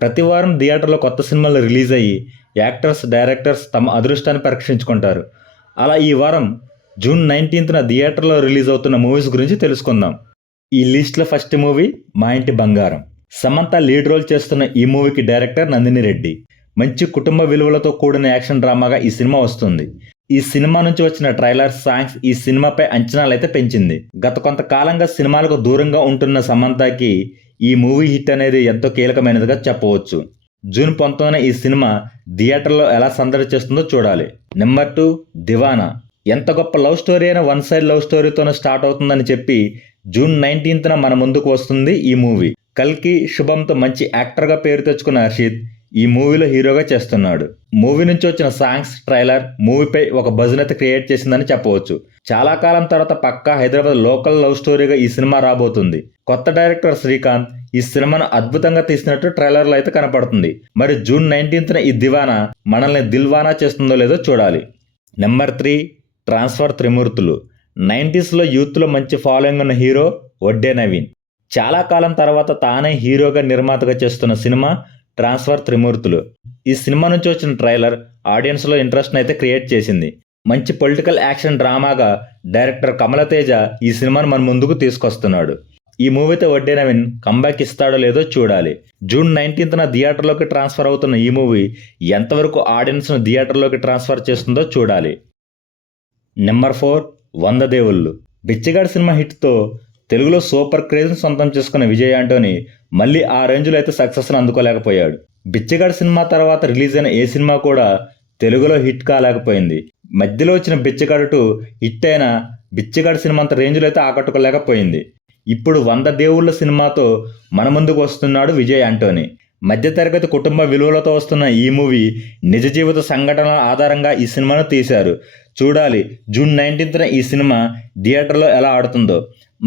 ప్రతి వారం థియేటర్లో కొత్త సినిమాలు రిలీజ్ అయ్యి యాక్టర్స్, డైరెక్టర్స్ తమ అదృష్టాన్ని పరీక్షించుకుంటారు. అలా ఈ వారం జూన్ 19న థియేటర్లో రిలీజ్ అవుతున్న మూవీస్ గురించి తెలుసుకుందాం. ఈ లిస్ట్లో ఫస్ట్ మూవీ మా ఇంటి బంగారం. సమంత లీడ్ రోల్ చేస్తున్న ఈ మూవీకి డైరెక్టర్ నందిని రెడ్డి. మంచి కుటుంబ విలువలతో కూడిన యాక్షన్ డ్రామాగా ఈ సినిమా వస్తుంది. ఈ సినిమా నుంచి వచ్చిన ట్రైలర్, సాంగ్స్ ఈ సినిమాపై అంచనాలైతే పెంచింది. గత కొంతకాలంగా సినిమాలకు దూరంగా ఉంటున్న సమంతకి ఈ మూవీ హిట్ అనేది ఎంతో కీలకమైనదిగా చెప్పవచ్చు. జూన్ 19న ఈ సినిమా థియేటర్లో ఎలా సందడి చేస్తుందో చూడాలి. నెంబర్ 2 దివానా. ఎంత గొప్ప లవ్ స్టోరీ అయినా వన్ సైడ్ లవ్ స్టోరీతోనే స్టార్ట్ అవుతుందని చెప్పి జూన్ 19న మన ముందుకు వస్తుంది ఈ మూవీ. కల్కి, శుభంతో మంచి యాక్టర్గా పేరు తెచ్చుకున్న హర్షిత్ ఈ మూవీలో హీరోగా చేస్తున్నాడు. మూవీ నుంచి వచ్చిన సాంగ్స్, ట్రైలర్ మూవీపై ఒక బజ్ని అయితే క్రియేట్ చేసిందని చెప్పవచ్చు. చాలా కాలం తర్వాత పక్కా హైదరాబాద్ లోకల్ లవ్ స్టోరీగా ఈ సినిమా రాబోతుంది. కొత్త డైరెక్టర్ శ్రీకాంత్ ఈ సినిమాను అద్భుతంగా తీసినట్టు ట్రైలర్లో అయితే కనపడుతుంది. మరి జూన్ 19న ఈ దివానా మనల్ని దిల్వానా చేస్తుందో లేదో చూడాలి. నెంబర్ 3 ట్రాన్స్ఫర్ త్రిమూర్తులు. 90sలో యూత్లో మంచి ఫాలోయింగ్ ఉన్న హీరో వడ్డే నవీన్. చాలా కాలం తర్వాత తానే హీరోగా, నిర్మాతగా చేస్తున్న సినిమా ట్రాన్స్ఫర్ త్రిమూర్తులు. ఈ సినిమా నుంచి వచ్చిన ట్రైలర్ ఆడియన్స్లో ఇంట్రెస్ట్ని అయితే క్రియేట్ చేసింది. మంచి పొలిటికల్ యాక్షన్ డ్రామాగా డైరెక్టర్ కమలతేజ ఈ సినిమాను మన ముందుకు తీసుకొస్తున్నాడు. ఈ మూవీతో వడ్డే నవీన్ కంబ్యాక్ ఇస్తాడో లేదో చూడాలి. జూన్ 19న థియేటర్లోకి ట్రాన్స్ఫర్ అవుతున్న ఈ మూవీ ఎంతవరకు ఆడియన్స్ను థియేటర్లోకి ట్రాన్స్ఫర్ చేస్తుందో చూడాలి. నెంబర్ 4 వంద దేవుళ్ళు. బిచ్చగాడు సినిమా హిట్తో తెలుగులో సూపర్ క్రేజ్ని సొంతం చేసుకున్న విజయ్ ఆంటోనీ మళ్ళీ ఆ రేంజ్లో అయితే సక్సెస్ని అందుకోలేకపోయాడు. బిచ్చగాడు సినిమా తర్వాత రిలీజ్ అయిన ఏ సినిమా కూడా తెలుగులో హిట్ కాలేకపోయింది. మధ్యలో వచ్చిన బిచ్చగాడు 2 హిట్ అయిన బిచ్చగాడు సినిమా అంత రేంజ్లో అయితే ఆకట్టుకోలేకపోయింది. ఇప్పుడు వంద దేవుళ్ళ సినిమాతో మన ముందుకు వస్తున్నాడు విజయ్ ఆంటోనీ. మధ్యతరగతి కుటుంబ విలువలతో వస్తున్న ఈ మూవీ నిజ జీవిత సంఘటనల ఆధారంగా ఈ సినిమాను తీశారు. చూడాలి జూన్ 19న ఈ సినిమా థియేటర్లో ఎలా ఆడుతుందో.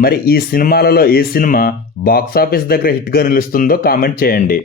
మరి ఈ సినిమాలలో ఏ సినిమా బాక్సాఫీస్ దగ్గర హిట్గా నిలుస్తుందో కామెంట్ చేయండి.